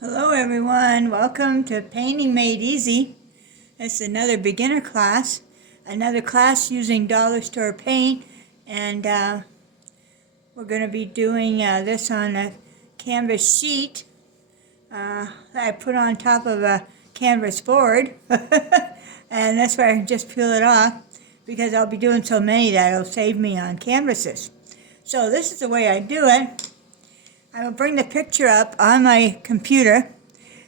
Hello everyone, welcome to Painting Made Easy. It's another beginner class, another class using dollar store paint, and we're going to be doing this on a canvas sheet that I put on top of a canvas board, and that's why I can just peel it off because I'll be doing so many that it'll save me on canvases. So this is the way I do it. I will bring the picture up on my computer,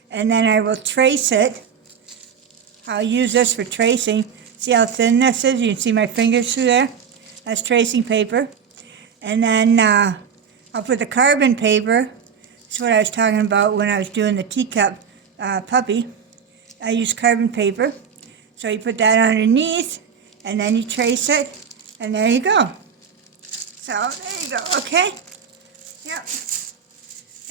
and then I will trace it. I'll use this for tracing. See how thin this is? You can see my fingers through there? That's tracing paper. And then I'll put the carbon paper. That's what I was talking about when I was doing the teacup puppy. I use carbon paper. So you put that underneath, and then you trace it, and there you go. So there you go, okay? Yep.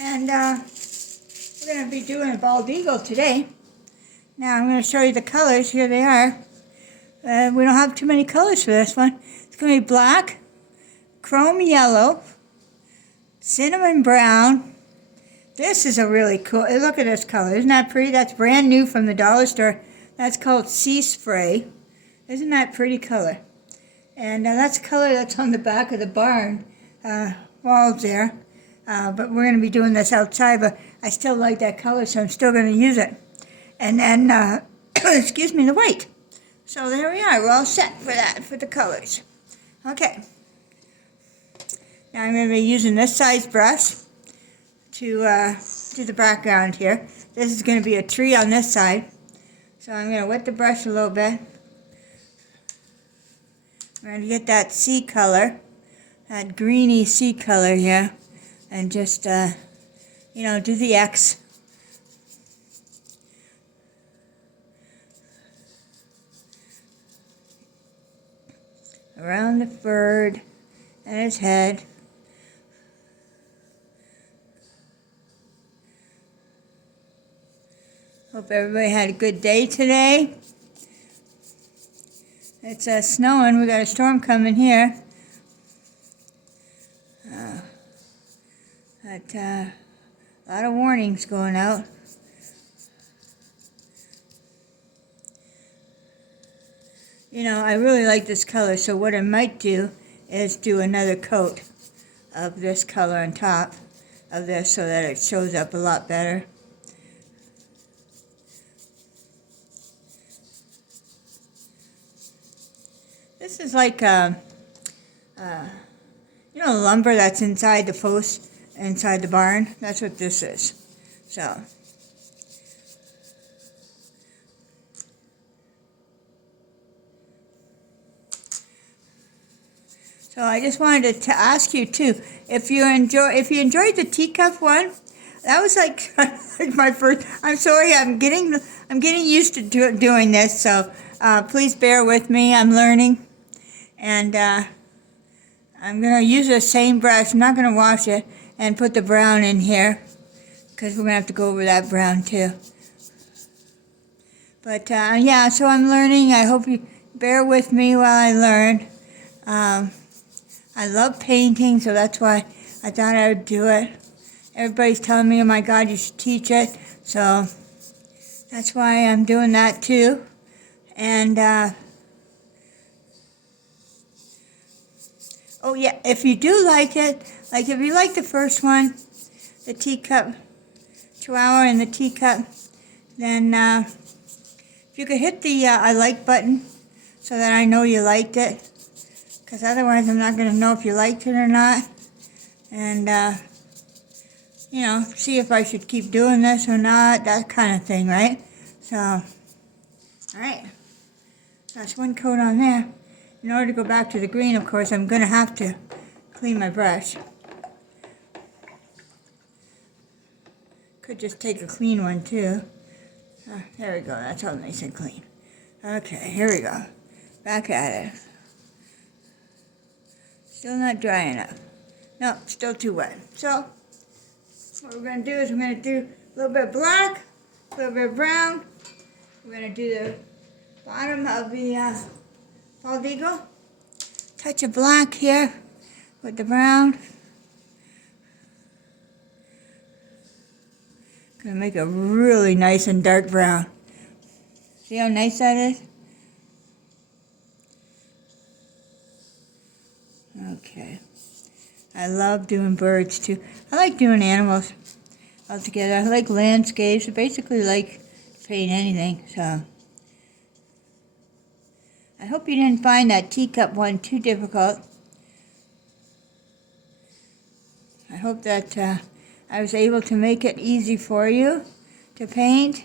And we're going to be doing a bald eagle today. Now I'm going to show you the colors. Here they are. We don't have too many colors for this one. It's going to be black, chrome yellow, cinnamon brown. This is a really cool, look at this color. Isn't that pretty? That's brand new from the dollar store. That's called Sea Spray. Isn't that pretty color? And that's the color that's on the back of the barn walls there. But we're going to be doing this outside, but I still like that color, so I'm still going to use it. And then, excuse me, the white. So there we are. We're all set for that, for the colors. Okay. Now I'm going to be using this size brush to do the background here. This is going to be a tree on this side. So I'm going to wet the brush a little bit. I'm going to get that sea color, that greeny sea color here. And just, you know, do the X. Around the bird and his head. Hope everybody had a good day today. It's snowing. We got a storm coming here. But a lot of warnings going out. You know, I really like this color, so what I might do is do another coat of this color on top of this so that it shows up a lot better. This is like, you know, lumber that's inside the post. Inside the barn. That's what this is. So I just wanted to ask you too, if you enjoyed the teacup one, that was like my first. I'm sorry, I'm getting used to doing this, so please bear with me. I'm learning, and I'm gonna use the same brush. I'm not gonna wash it. And put the brown in here, because we're going to have to go over that brown too. But yeah, so I'm learning. I hope you bear with me while I learn. I love painting, so that's why I thought I would do it. Everybody's telling me, oh my God, you should teach it. So that's why I'm doing that too. And oh yeah, if you do like it, like if you like the first one, the teacup, chihuahua and the teacup, then if you could hit the I like button so that I know you liked it, because otherwise I'm not going to know if you liked it or not. And, you know, see if I should keep doing this or not, that kind of thing, right? So, all right, that's one coat on there. In order to go back to the green, of course, I'm going to have to clean my brush. Could just take a clean one, too. There we go. That's all nice and clean. Okay, here we go. Back at it. Still not dry enough. No, still too wet. So, what we're going to do is we're going to do a little bit of black, a little bit of brown. We're going to do the bottom of the bald eagle. Touch of black here with the brown. Gonna make a really nice and dark brown. See how nice that is? Okay. I love doing birds too. I like doing animals altogether. I like landscapes. I basically like to paint anything, so. I hope you didn't find that teacup one too difficult. I hope that I was able to make it easy for you to paint.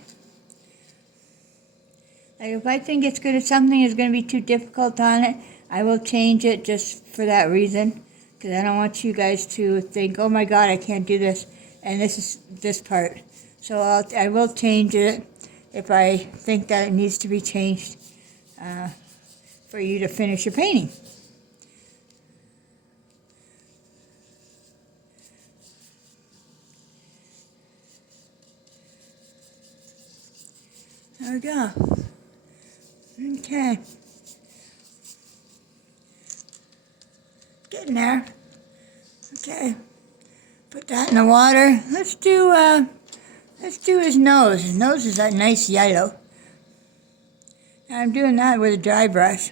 Like if I think something is going to be too difficult on it, I will change it just for that reason. Because I don't want you guys to think, oh my God, I can't do this. And this is this part. So I will change it if I think that it needs to be changed for you to finish your painting. There we go. Okay. Getting there. Okay. Put that in the water. Let's do his nose. His nose is that nice yellow. Now I'm doing that with a dry brush.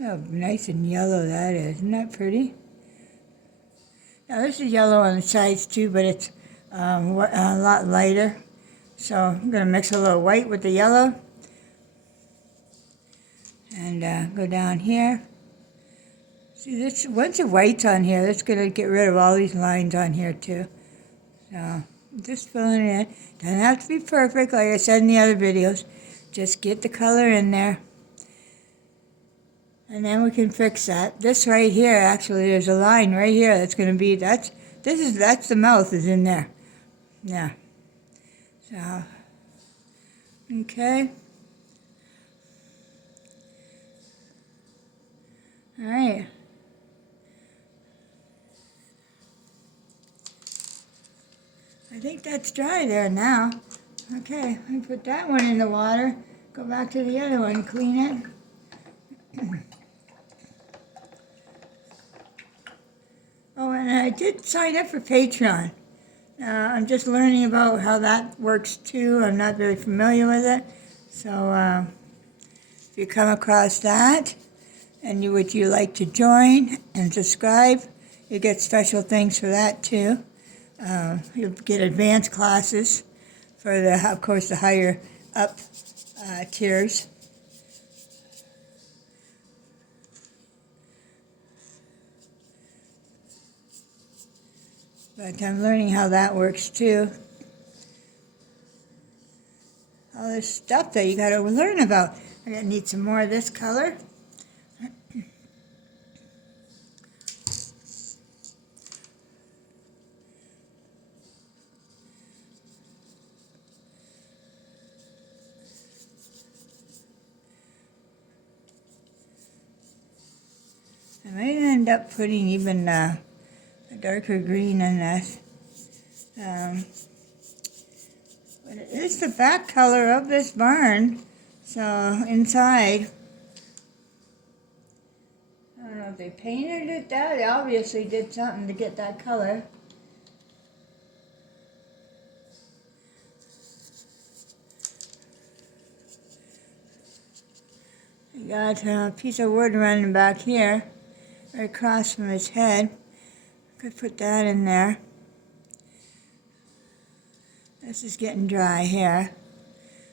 Oh, nice and yellow that is. Isn't that pretty? Now this is yellow on the sides too, but it's a lot lighter. So I'm going to mix a little white with the yellow. And go down here. See, this, once the white's on here, that's going to get rid of all these lines on here too. So just filling it in. Doesn't have to be perfect, like I said in the other videos. Just get the color in there. And then we can fix that. This right here, actually, there's a line right here that's going to be, that's the mouth is in there. Yeah. So, okay. All right. I think that's dry there now. Okay, let me put that one in the water. Go back to the other one, clean it. Oh, and I did sign up for Patreon. I'm just learning about how that works too. I'm not very familiar with it. So if you come across that and would you like to join and subscribe, you get special things for that too. You'll get advanced classes for of course, the higher up tiers. But I'm learning how that works too. All this stuff that you got to learn about. I'm going to need some more of this color. I might end up putting even a darker green in this. But it is the back color of this barn, so inside. I don't know if they painted it that. They obviously did something to get that color. You got a piece of wood running back here, right across from his head. Could put that in there. This is getting dry here.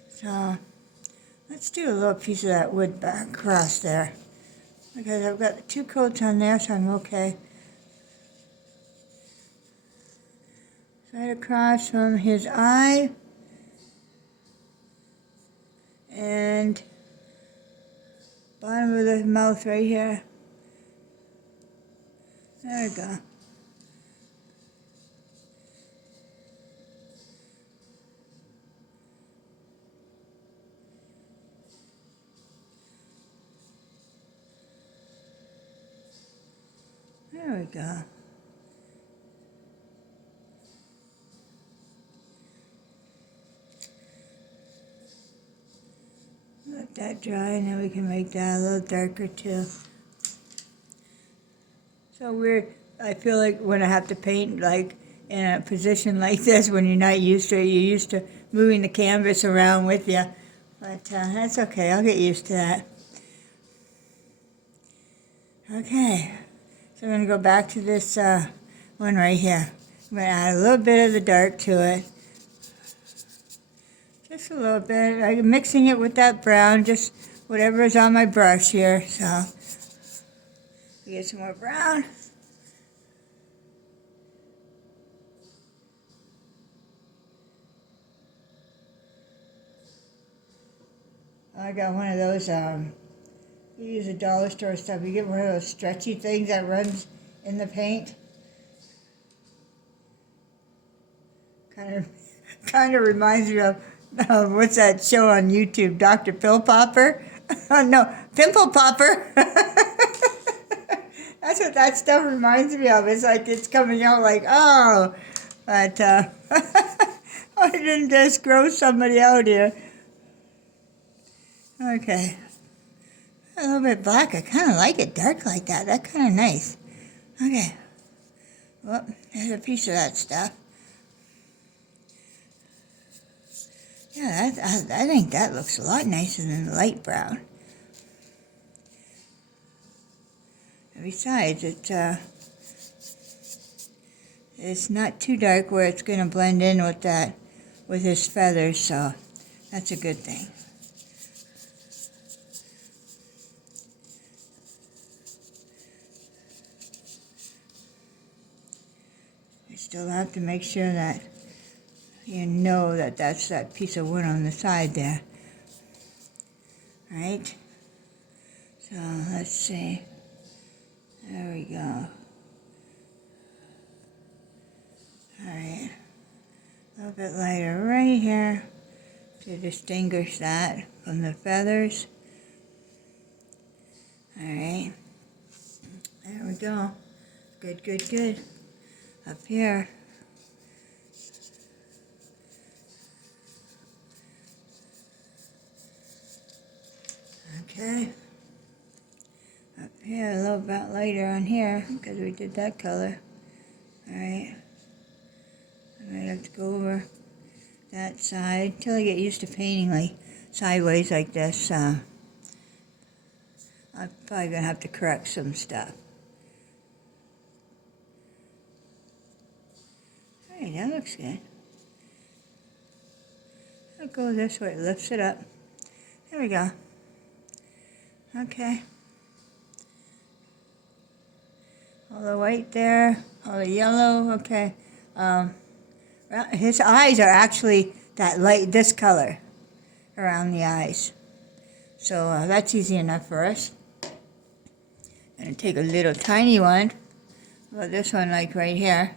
So let's do a little piece of that wood back across there. Because I've got 2 coats on there, so I'm okay. Right across from his eye. And bottom of the mouth right here. There we go. There we go. Let that dry and then we can make that a little darker too. So weird. I feel like when I have to paint like in a position like this, when you're not used to it, you're used to moving the canvas around with you. But that's okay. I'll get used to that. Okay. So I'm going to go back to this one right here. I'm going to add a little bit of the dark to it. Just a little bit. I'm mixing it with that brown, just whatever is on my brush here. So get some more brown. I got one of those, you use a dollar store stuff. You get one of those stretchy things that runs in the paint. Kind of reminds me of what's that show on YouTube, Dr. Pill Popper? Oh, no, Pimple Popper. That's what that stuff reminds me of. It's like it's coming out like, oh, but I didn't just gross somebody out here. Okay. A little bit black. I kind of like it dark like that. That's kind of nice. Okay. Well, there's a piece of that stuff. Yeah, I think that looks a lot nicer than the light brown. And besides, it's not too dark where it's going to blend in with his feathers, so that's a good thing. You still have to make sure that you know that that's that piece of wood on the side there. Right? So let's see. There we go. Alright. A little bit lighter right here to distinguish that from the feathers. Alright. There we go. Good, good, good. Up here. Okay. Up here, a little bit lighter on here, because we did that color. Alright. I might have to go over that side until I get used to painting like sideways like this. I'm probably going to have to correct some stuff. Alright, that looks good. I'll go this way, it lifts it up. There we go. Okay. All the white there, all the yellow, okay. His eyes are actually that light, this color around the eyes. So that's easy enough for us. I'm going to take a little tiny one, about this one like right here.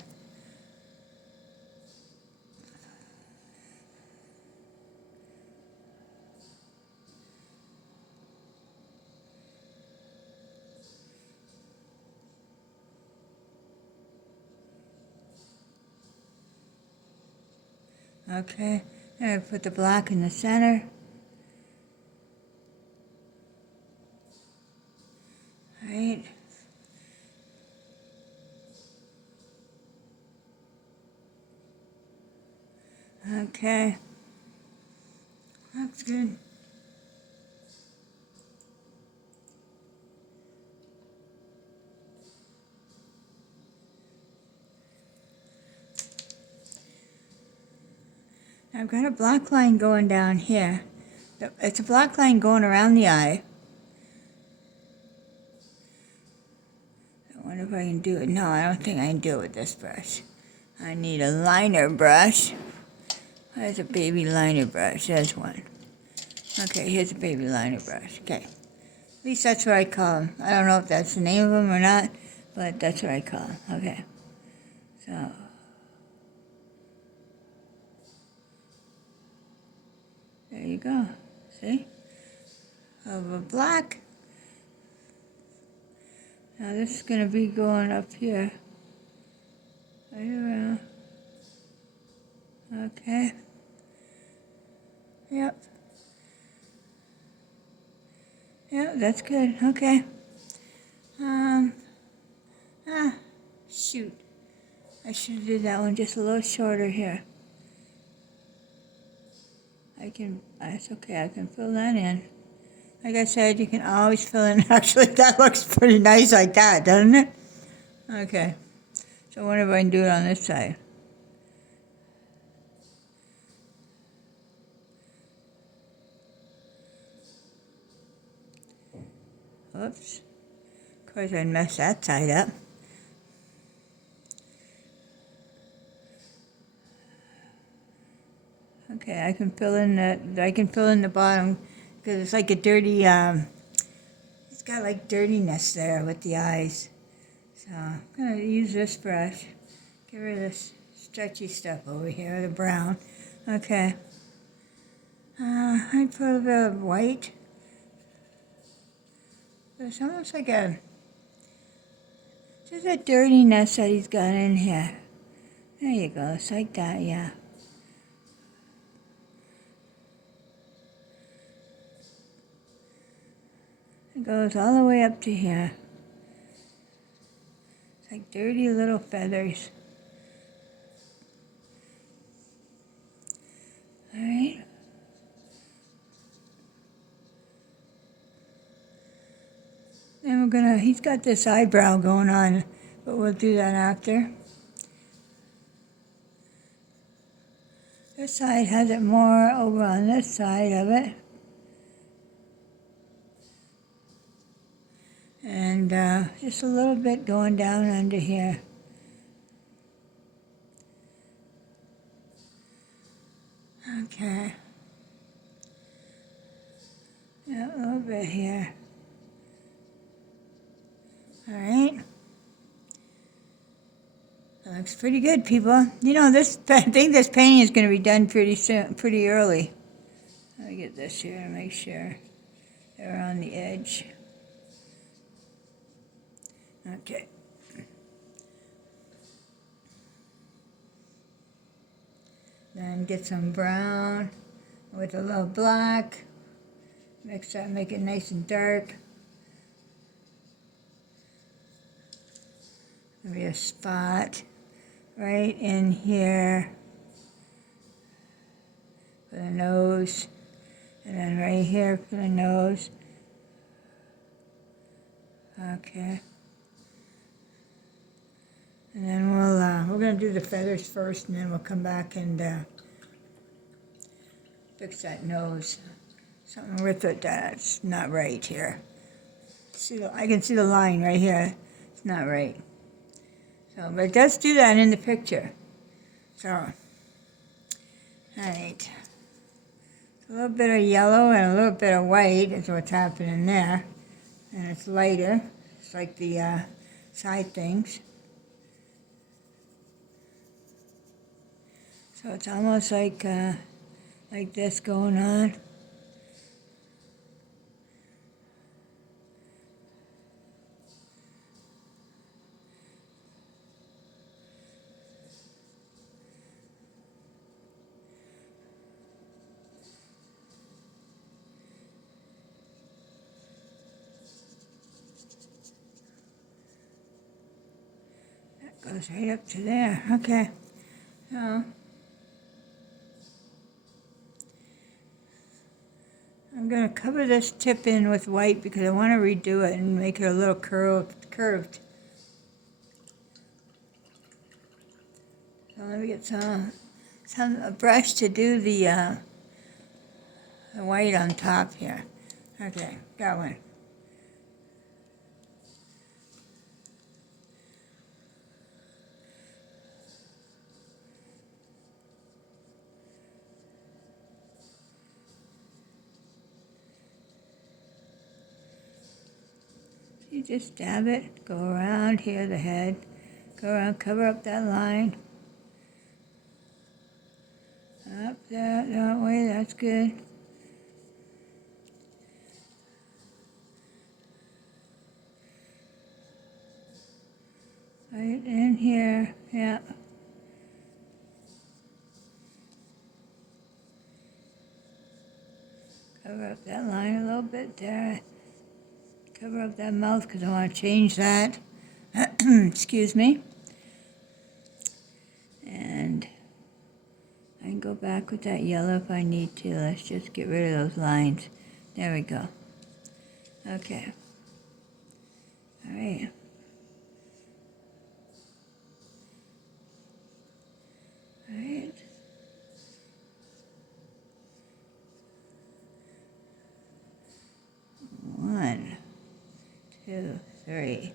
Okay, and I put the black in the center. Right. Okay. That's good. I've got a black line going down here. It's a black line going around the eye. I wonder if I can do it. No, I don't think I can do it with this brush. I need a liner brush. Where's a baby liner brush? There's one. Okay, here's a baby liner brush. Okay. At least that's what I call them. I don't know if that's the name of them or not, but that's what I call them. Okay. So. There you go. See? Over black. Now this is going to be going up here. Right around. Okay. Yep. Yep, that's good. Okay. Shoot. I should have did that one just a little shorter here. It's okay, I can fill that in. Like I said, you can always fill in. Actually, that looks pretty nice like that, doesn't it? Okay. So I wonder if I can do it on this side. Oops. Of course, I messed that side up. Okay, I can fill in the bottom because it's like a dirty. It's got like dirtiness there with the eyes. So I'm gonna use this brush. Get rid of this stretchy stuff over here, the brown. Okay. I put a bit of white. It's almost like just a dirtiness that he's got in here. There you go, it's like that, yeah. It goes all the way up to here. It's like dirty little feathers. All right. And he's got this eyebrow going on, but we'll do that after. This side has it more over on this side of it. And just a little bit going down under here. Okay. Yeah, a little bit here. All right. That looks pretty good, people. You know, I think this painting is going to be done pretty soon, pretty early. Let me get this here and make sure they're on the edge. Okay. Then get some brown with a little black. Mix that, make it nice and dark. Maybe a spot right in here for the nose. And then right here for the nose. Okay. And then we're going to do the feathers first, and then we'll come back and fix that nose. Something with it that's not right here. I can see the line right here. It's not right. So, but it does do that in the picture. So, all right. A little bit of yellow and a little bit of white is what's happening there. And it's lighter. It's like the side things. So it's almost like this going on. That goes right up to there. Okay. So I'm going to cover this tip in with white because I want to redo it and make it a little curved. So let me get a brush to do the white on top here. Okay, got one. You just dab it, go around here, the head, go around, cover up that line. Up that way, that's good. Right in here, yeah. Cover up that line a little bit there. Cover up that mouth because I want to change that. Excuse me. And I can go back with that yellow if I need to. Let's just get rid of those lines. There we go. Okay. All right. All right. One, two, three.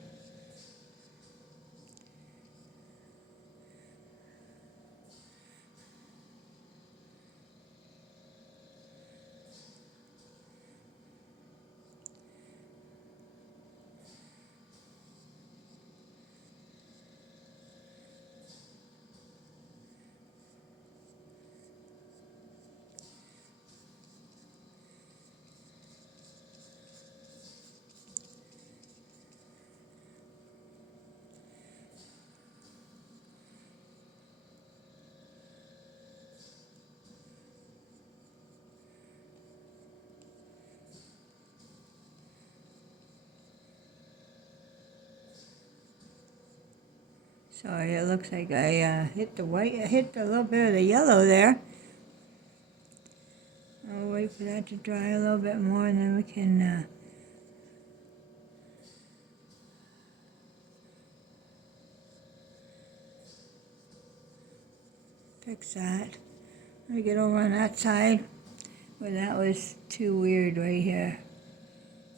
Sorry, it looks like I hit the white. I hit a little bit of the yellow there. I'll wait for that to dry a little bit more, and then we can fix that. Let me get over on that side where that was too weird right here.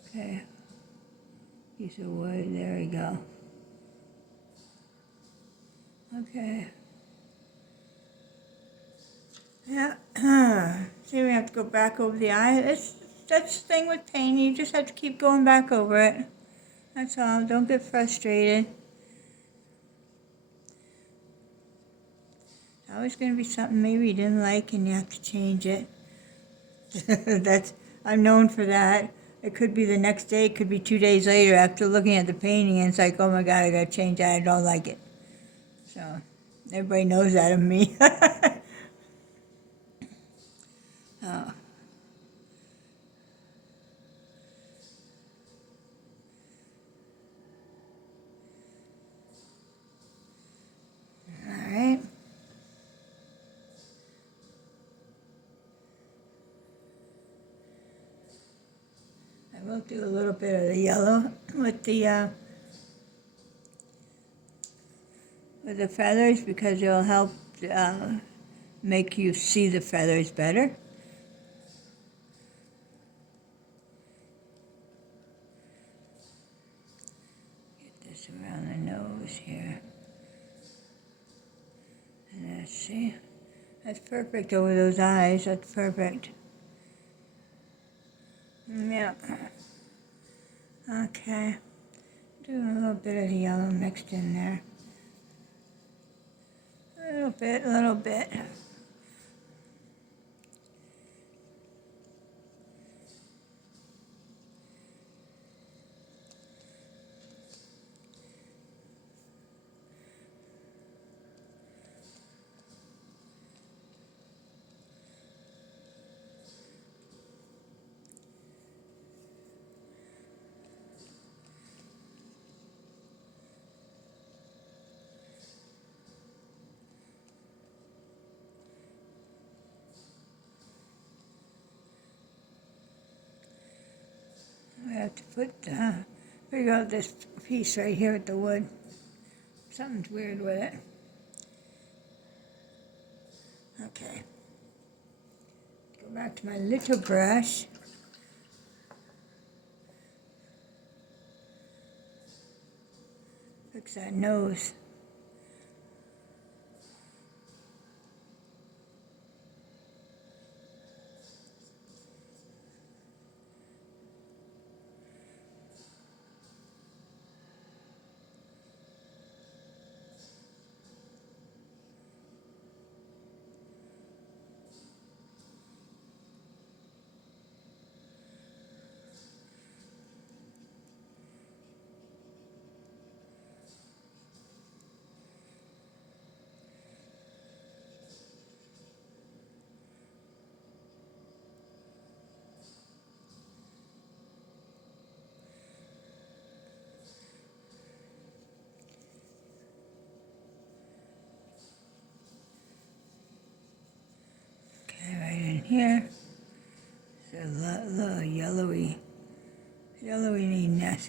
Okay, piece of wood. There we go. Okay. Yeah. See, we have to go back over the eye. That's the thing with painting. You just have to keep going back over it. That's all. Don't get frustrated. It's always going to be something maybe you didn't like and you have to change it. I'm known for that. It could be the next day. It could be 2 days later after looking at the painting, and it's like, oh my God, I got to change that. I don't like it. So everybody knows that of me. Oh. All right. I will do a little bit of the yellow with the feathers because it'll help make you see the feathers better. Get this around the nose here. And let's see. That's perfect over those eyes. That's perfect. Yeah. Okay. Doing a little bit of the yellow mixed in there. A little bit. We have to figure out this piece right here with the wood. Something's weird with it. Okay. Go back to my little brush. Fix that nose.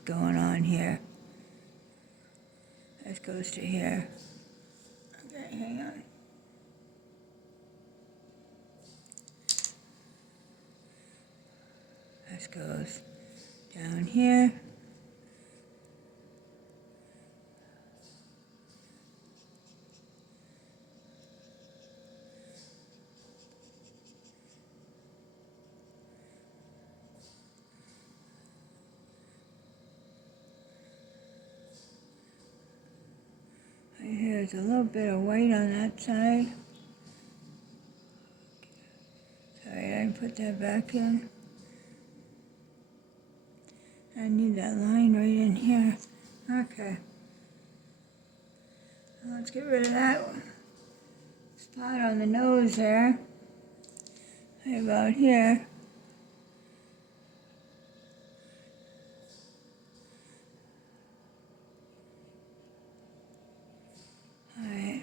going on here. This goes to here. Okay, hang on. This goes down here. Right here, there's a little bit of white on that side. Sorry, I didn't put that back in. I need that line right in here. Okay. Let's get rid of that spot on the nose there. Right about here. Alright.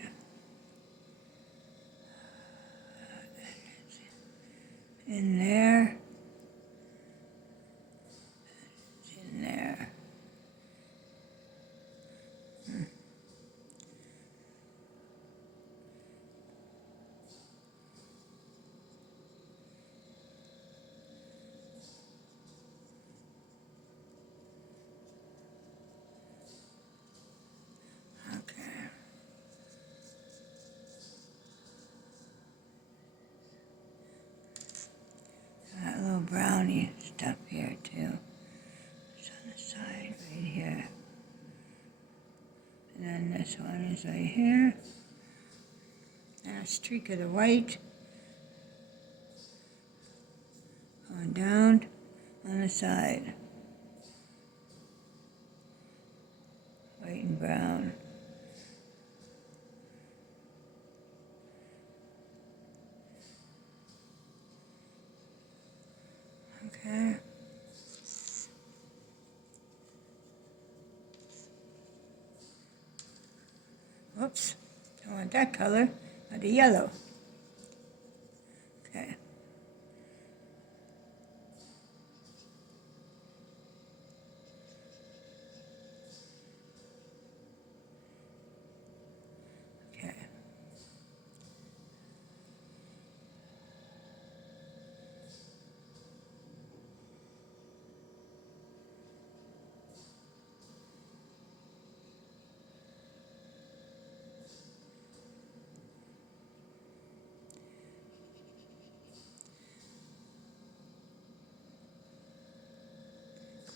In there. In there. That little brownie stuff here too. It's on the side right here. And then this one is right here. And a streak of the white going down on the side. White and brown. Okay. Whoops, don't want that color, but the yellow. Okay. Okay.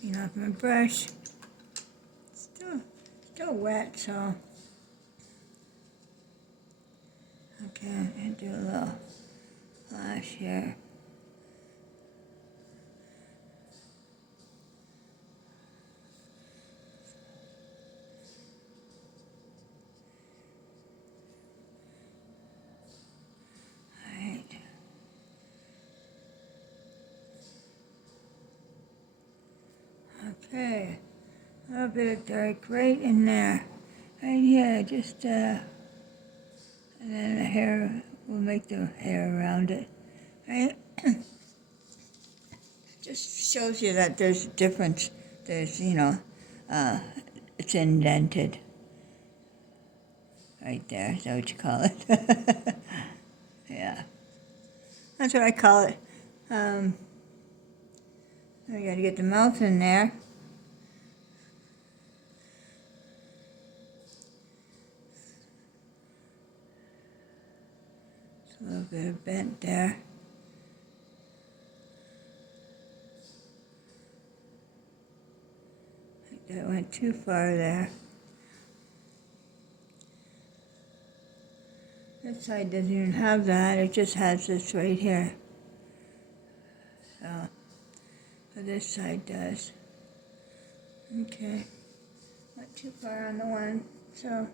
Clean off my brush. Still wet, so. Okay, and do a little flash here. Alright. Okay, a little bit of dark right in there. Right here, just, and then the hair, we'll make the hair around it, right? Just shows you that there's a difference. There's, it's indented. Right there, is that what you call it? Yeah. That's what I call it. We gotta get the mouth in there. A little bit of bent there. I think that went too far there. This side doesn't even have that, it just has this right here. So, but this side does. Okay, not too far on the one, so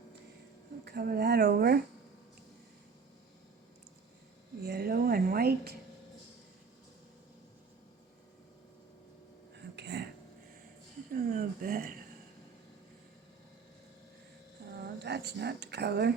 we'll cover that over. Yellow and white. Okay, just a little bit. Oh, that's not the color.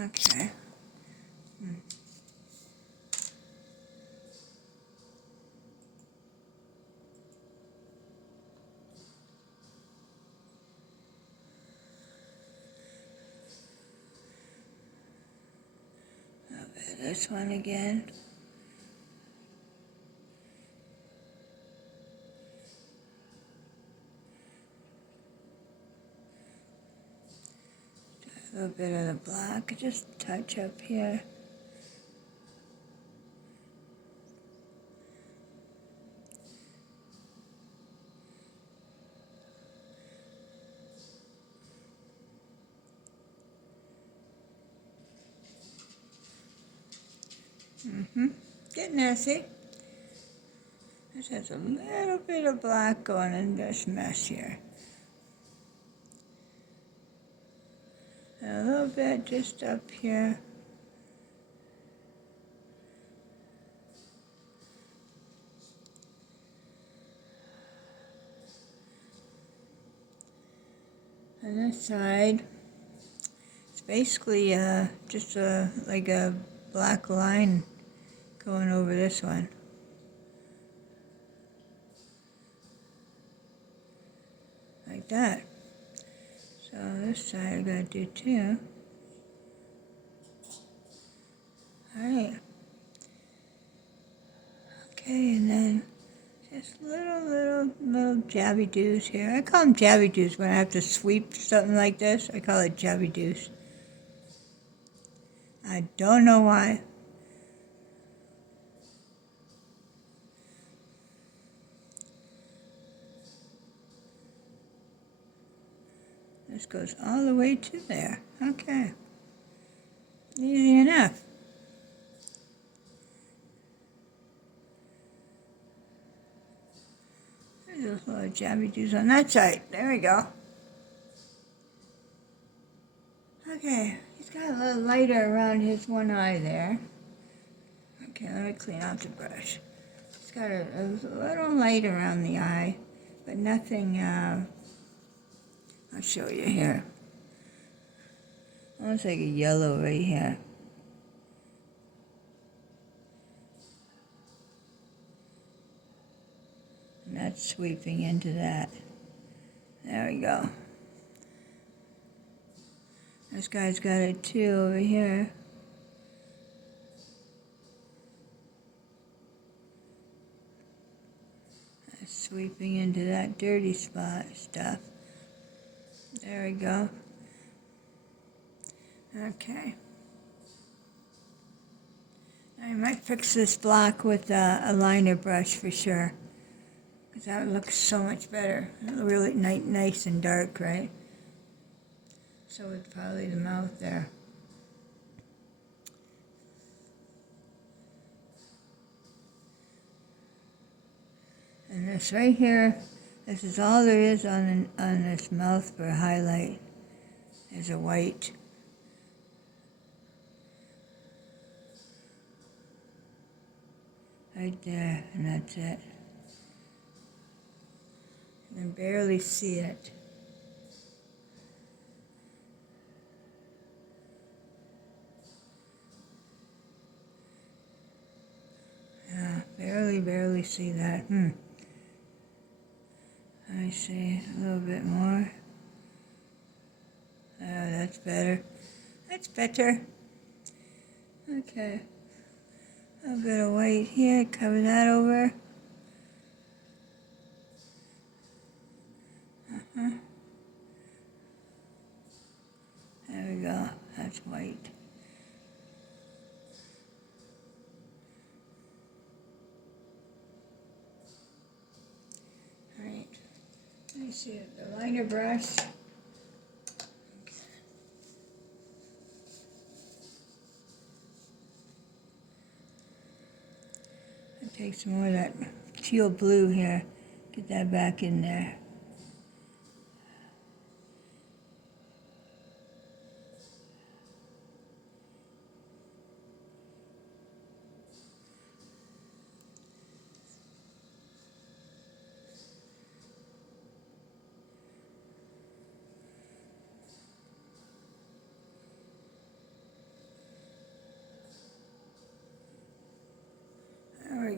Okay. This one again. A little bit of the black, just touch up here. Getting there, see? This has a little bit of black going in this mess here. And a little bit just up here. On this side, it's basically just like a black line going over this one. Like that. So this side I gotta do too. Alright. Okay, and then just little jabby doos here. I call them jabby doos when I have to sweep something like this. I call it jabby doos. I don't know why. This goes all the way to there. Okay. Easy enough. There's a little jabby doos on that side. There we go. Okay, he's got a little lighter around his one eye there. Okay, let me clean out the brush. He's got a little light around the eye, but nothing, I'll show you here. Almost like a yellow right here. And that's sweeping into that. There we go. This guy's got it too over here. That's sweeping into that dirty spot stuff. There we go. Okay. I might fix this block with a liner brush for sure. Because that looks so much better. Really nice and dark, right? So it's probably the mouth there. And this right here, this is all there is on this mouth for a highlight. There's a white. Right there, and that's it. You can barely see it. Yeah, barely see that. Let me see a little bit more. Oh, that's better. That's better. Okay. A little bit of white here, cover that over. There we go, that's white. Alright, let me see the liner brush. Take some more of that teal blue here, get that back in there.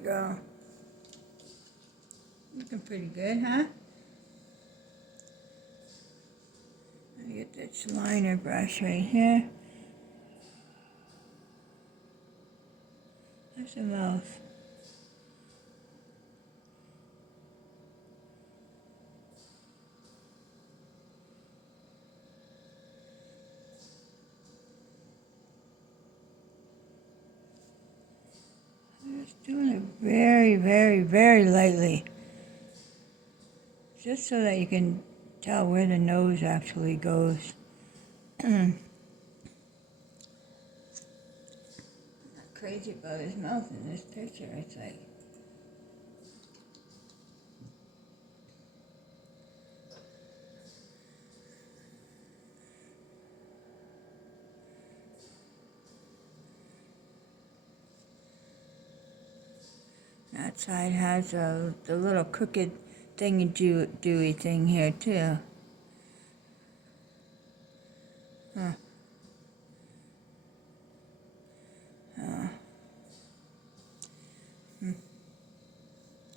go. Looking pretty good, huh? Let me get this liner brush right here. There's the mouth. I'm just doing it very, very, very lightly. Just so that you can tell where the nose actually goes. I'm not crazy about his mouth in this picture, it's like. That side has the little crooked thingy-dewy thing here too. Huh.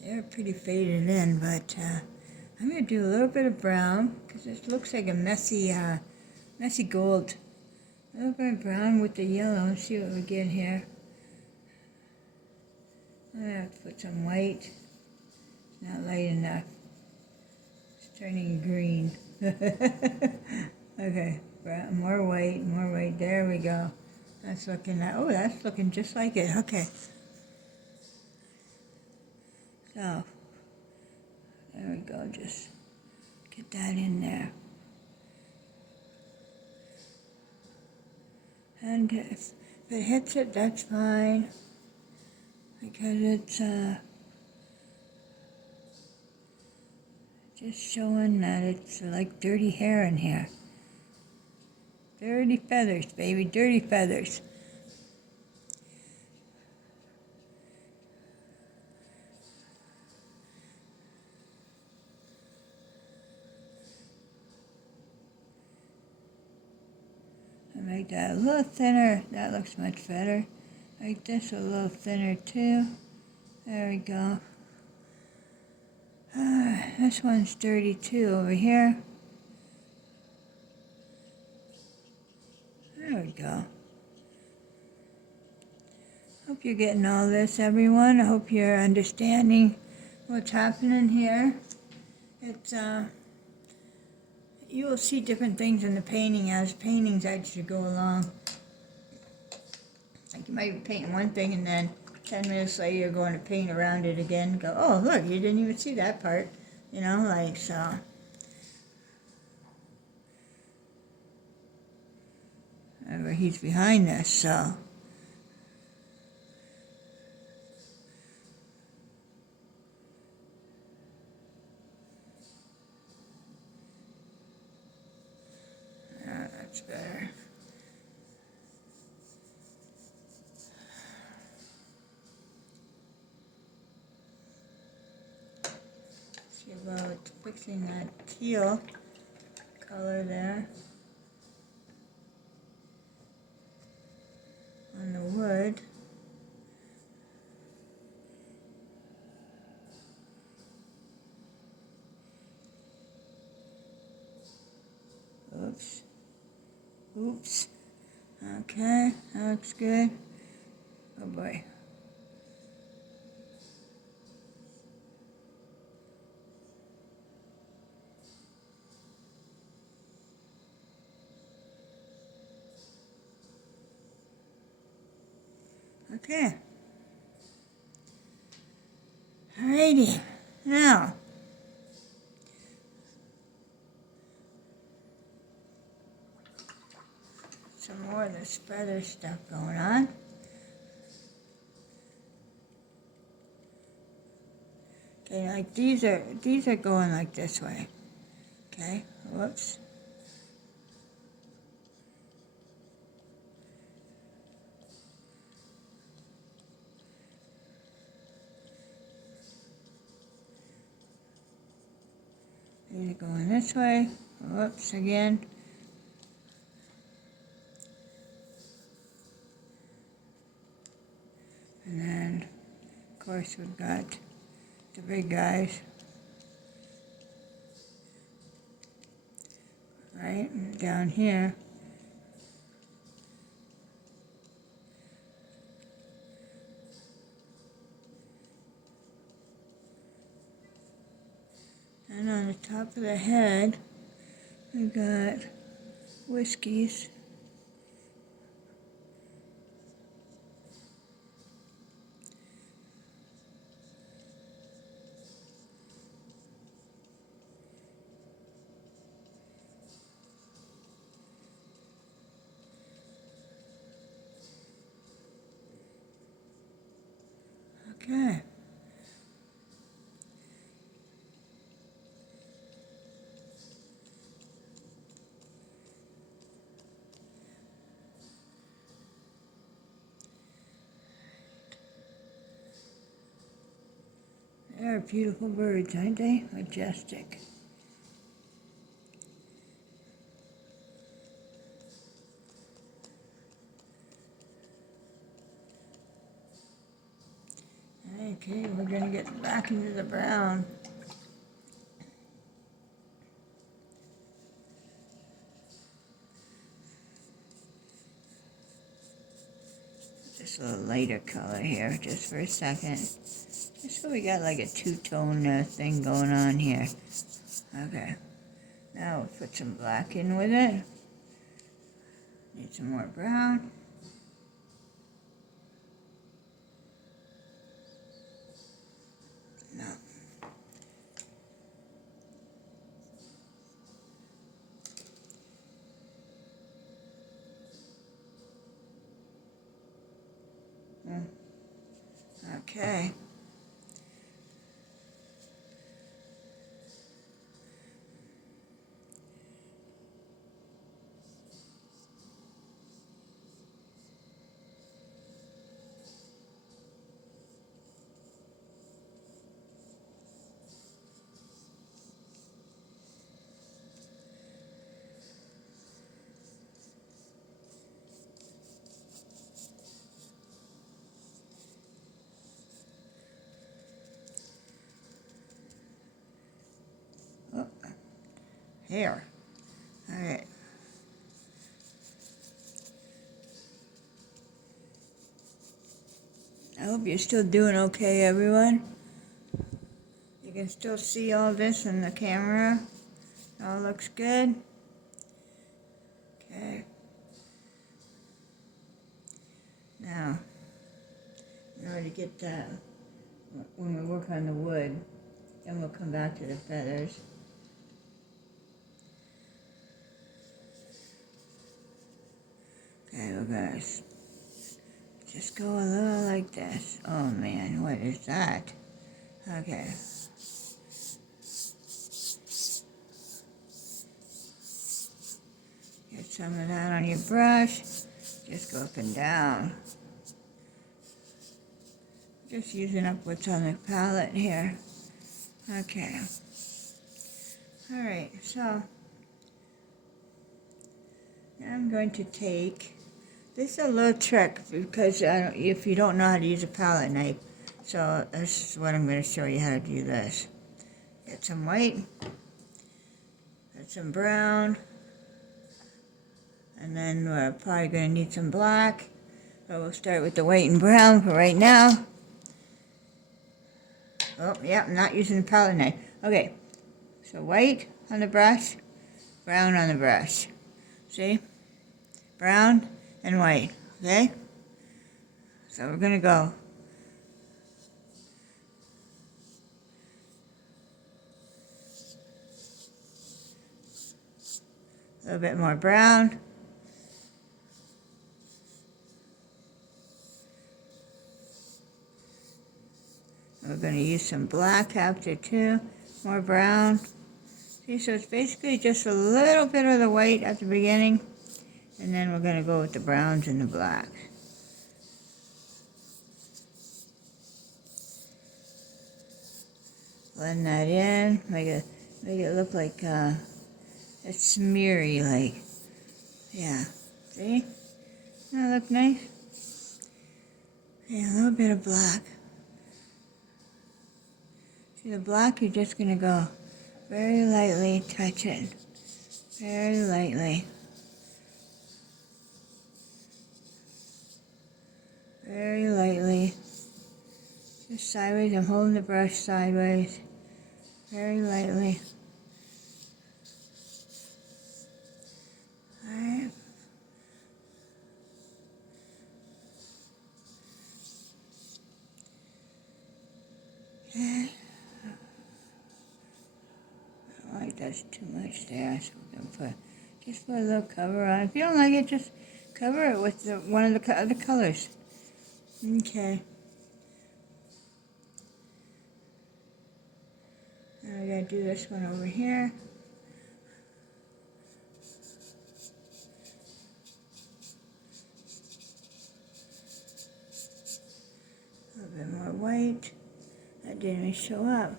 They're pretty faded in, but I'm going to do a little bit of brown because it looks like a messy gold. A little bit of brown with the yellow. Let's see what we get here. I'm going to have to put some white. It's not light enough. It's turning green. Okay, brown, more white. There we go. That's looking just like it. Okay. So, there we go. Just get that in there. And if it hits it, that's fine. Because it's just showing that it's like dirty hair in here. Dirty feathers, baby, dirty feathers. I make that a little thinner. That looks much better. Make this a little thinner too. There we go. This one's dirty too over here. There we go. Hope you're getting all this, everyone. I hope you're understanding what's happening here. It's you will see different things in the painting as paintings actually go along. Like you might be painting one thing and then 10 minutes later you're going to paint around it again. Go, oh look, you didn't even see that part. You know, like so. Remember, he's behind this, so. Yeah, that's better. See about fixing that teal color there on the wood. Oops. Okay, that looks good. Oh boy. Okay. Alrighty. Now, some more of this feather stuff going on. Okay, like these are going like this way. Okay, whoops. These are going this way. Whoops, again. And then course, we've got the big guys. Right down here. And on the top of the head, we've got whiskies. Okay. They're beautiful birds, aren't they? Majestic. Okay, we're going to get back into the brown. Just a little lighter color here, just for a second. Just so we got like a two-tone thing going on here. Okay. Now we'll put some black in with it. Need some more brown. No. Okay. Oh, hair. All right. I hope you're still doing okay, everyone. You can still see all this in the camera. All looks good. Okay. Now, in order to get that, when we work on the wood, then we'll come back to the feathers. Okay, we're gonna just go a little like this. Oh man, what is that? Okay. Get some of that on your brush. Just go up and down. Just using up what's on the palette here. Okay. Alright, so now I'm going to take, this is a little trick because if you don't know how to use a palette knife, so this is what I'm going to show you how to do this. Get some white, get some brown, and then we're probably going to need some black, but we'll start with the white and brown for right now. Oh, yeah, I'm not using the palette knife. Okay, so white on the brush, brown on the brush. See? Brown and white, okay? So we're going to go. A little bit more brown. We're going to use some black after too, more brown. See, so it's basically just a little bit of the white at the beginning, and then we're going to go with the browns and the blacks. Blend that in, make it look like it's smeary, like, yeah. See? Doesn't that look nice? Yeah, a little bit of black. See the black, you're just going to go very lightly, touch it. Very lightly. Very lightly. Just sideways. I'm holding the brush sideways. Very lightly. Alright. Okay. I don't like that's too much there, so I'm going to just put a little cover on. If you don't like it, just cover it with one of the other colors. Okay. Now we gotta do this one over here. A little bit more white. That didn't even show up.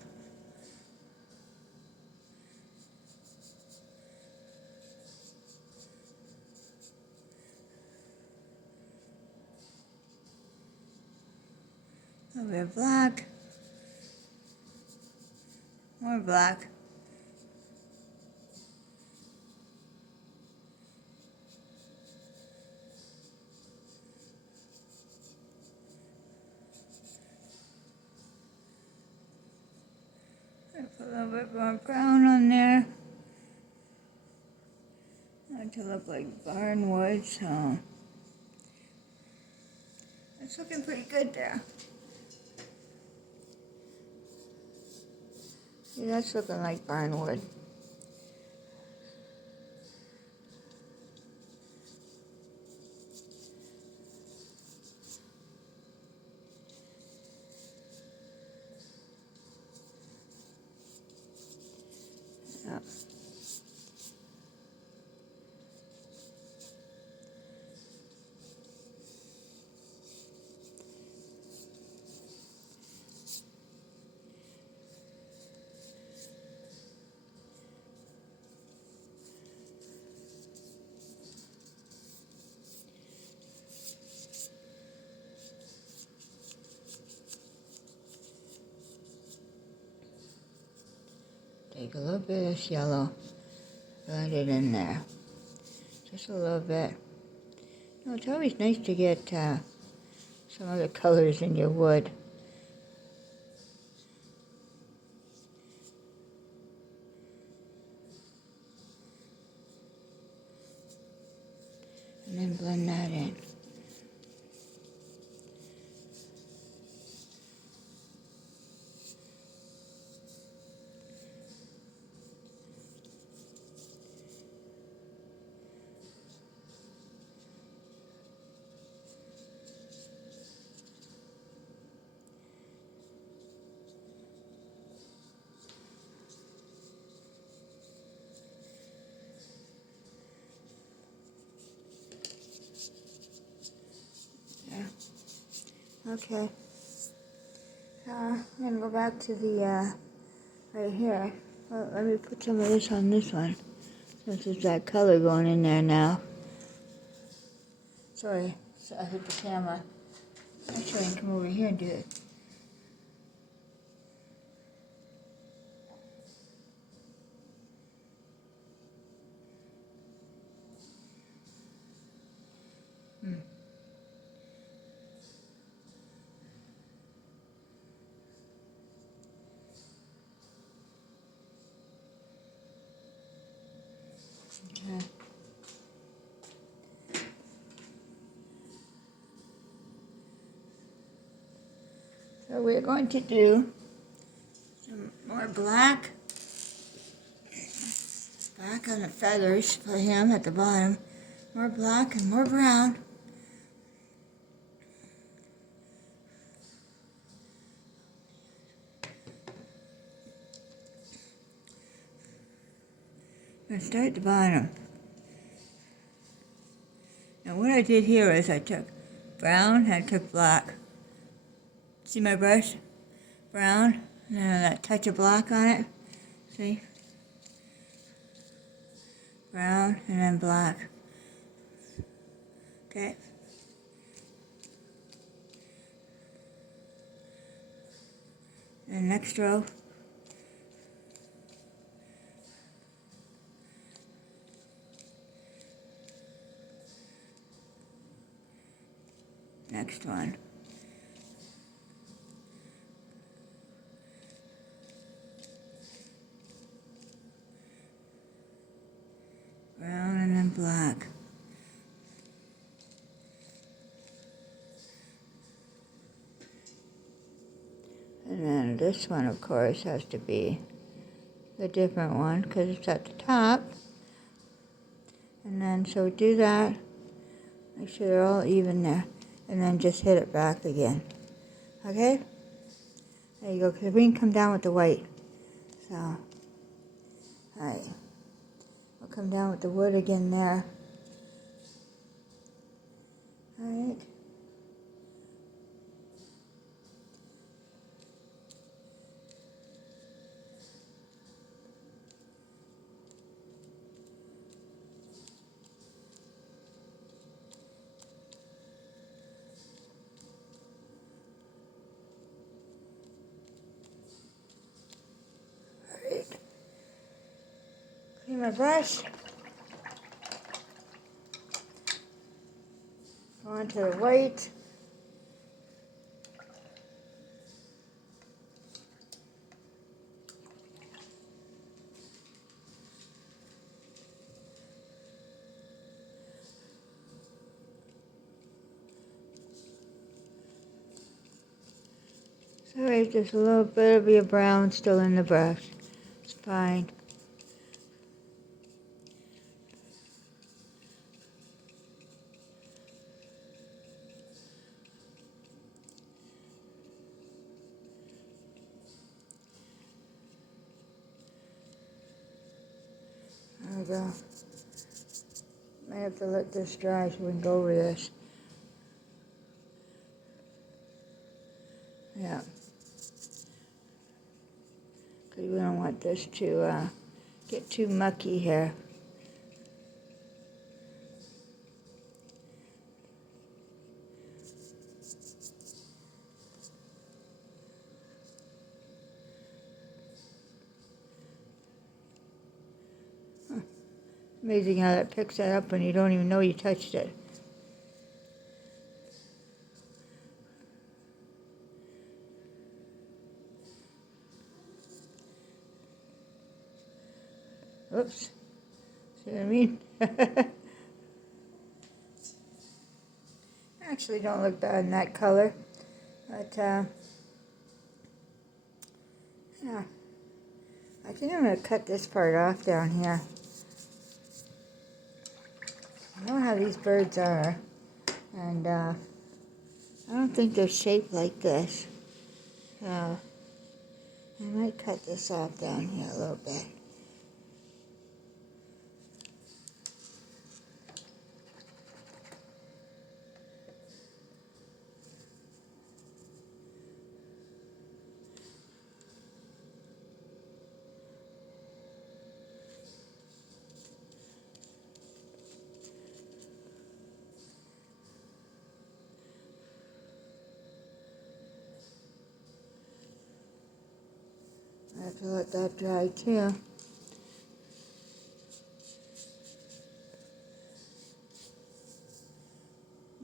A little bit of black. More black. Put a little bit more brown on there. Not to look like barnwood, so it's looking pretty good there. See, that's looking like barnwood. Yeah. Take a little bit of this yellow, blend it in there. Just a little bit. You know, it's always nice to get some other colors in your wood. And then blend that in. Okay. I'm going to go back to the, right here. Well, let me put some of this on this one, since there's that color going in there now. Sorry, so I hit the camera. Actually, I can come over here and do it. Okay. So we're going to do some more black on the feathers for him at the bottom. More black and more brown. I'm going to start at the bottom. Now what I did here is I took brown and I took black. See my brush? Brown, and then that touch of black on it. See? Brown and then black. Okay. And next row, next one. Brown and then black. And then this one, of course, has to be the different one because it's at the top. And then, so do that. Make sure they're all even there. And then just hit it back again. Okay? There you go, because we can come down with the white. So, alright. We'll come down with the wood again there. Alright. Clean my brush. Go on to the white. Sorry, just a little bit of your brown still in the brush. It's fine. There we go. Might have to let this dry so we can go over this. Yeah. Because we don't want this to get too mucky here. Amazing how that picks that up when you don't even know you touched it. Oops. See what I mean? Actually don't look bad in that color. But, yeah. I think I'm going to cut this part off down here. I know how these birds are. And, I don't think they're shaped like this. So, I might cut this off down here a little bit. I have to let that dry too.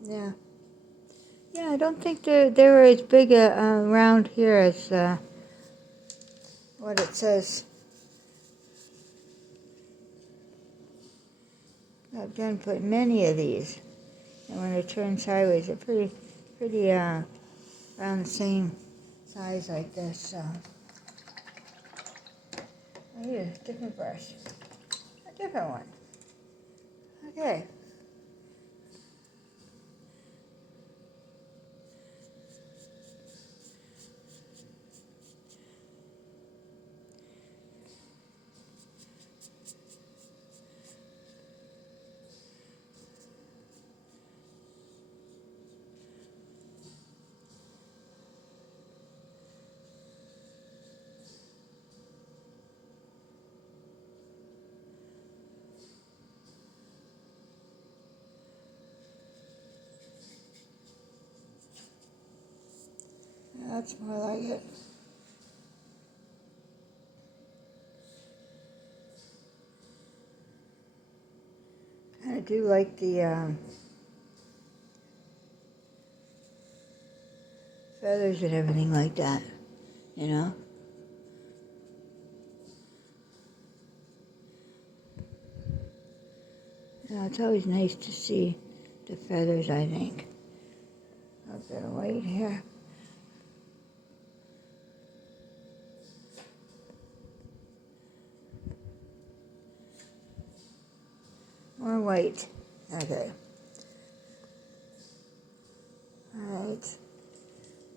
Yeah. Yeah, I don't think they were as big around here as what it says. I've done put many of these. And when they turn sideways, they're pretty around the same size like this. So I need a different brush. A different one. Okay. That's more like it. I do like the feathers and everything like that, you know. Yeah, it's always nice to see the feathers, I think. A bit of white here. More white. Okay. Alright.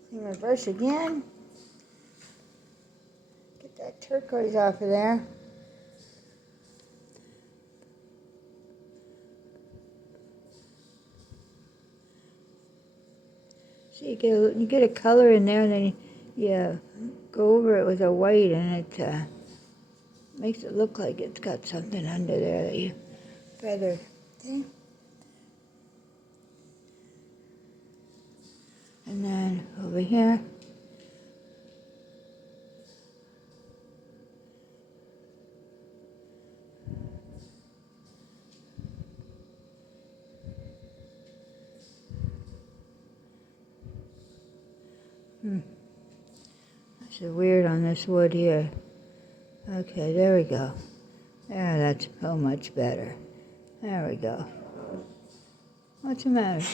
Clean my brush again. Get that turquoise off of there. So you get a color in there, and then you go over it with a white, and it makes it look like it's got something under there that you feathered. Okay. And then over here. That's weird on this wood here. Okay, there we go. There, that's so much better. There we go. What's the matter?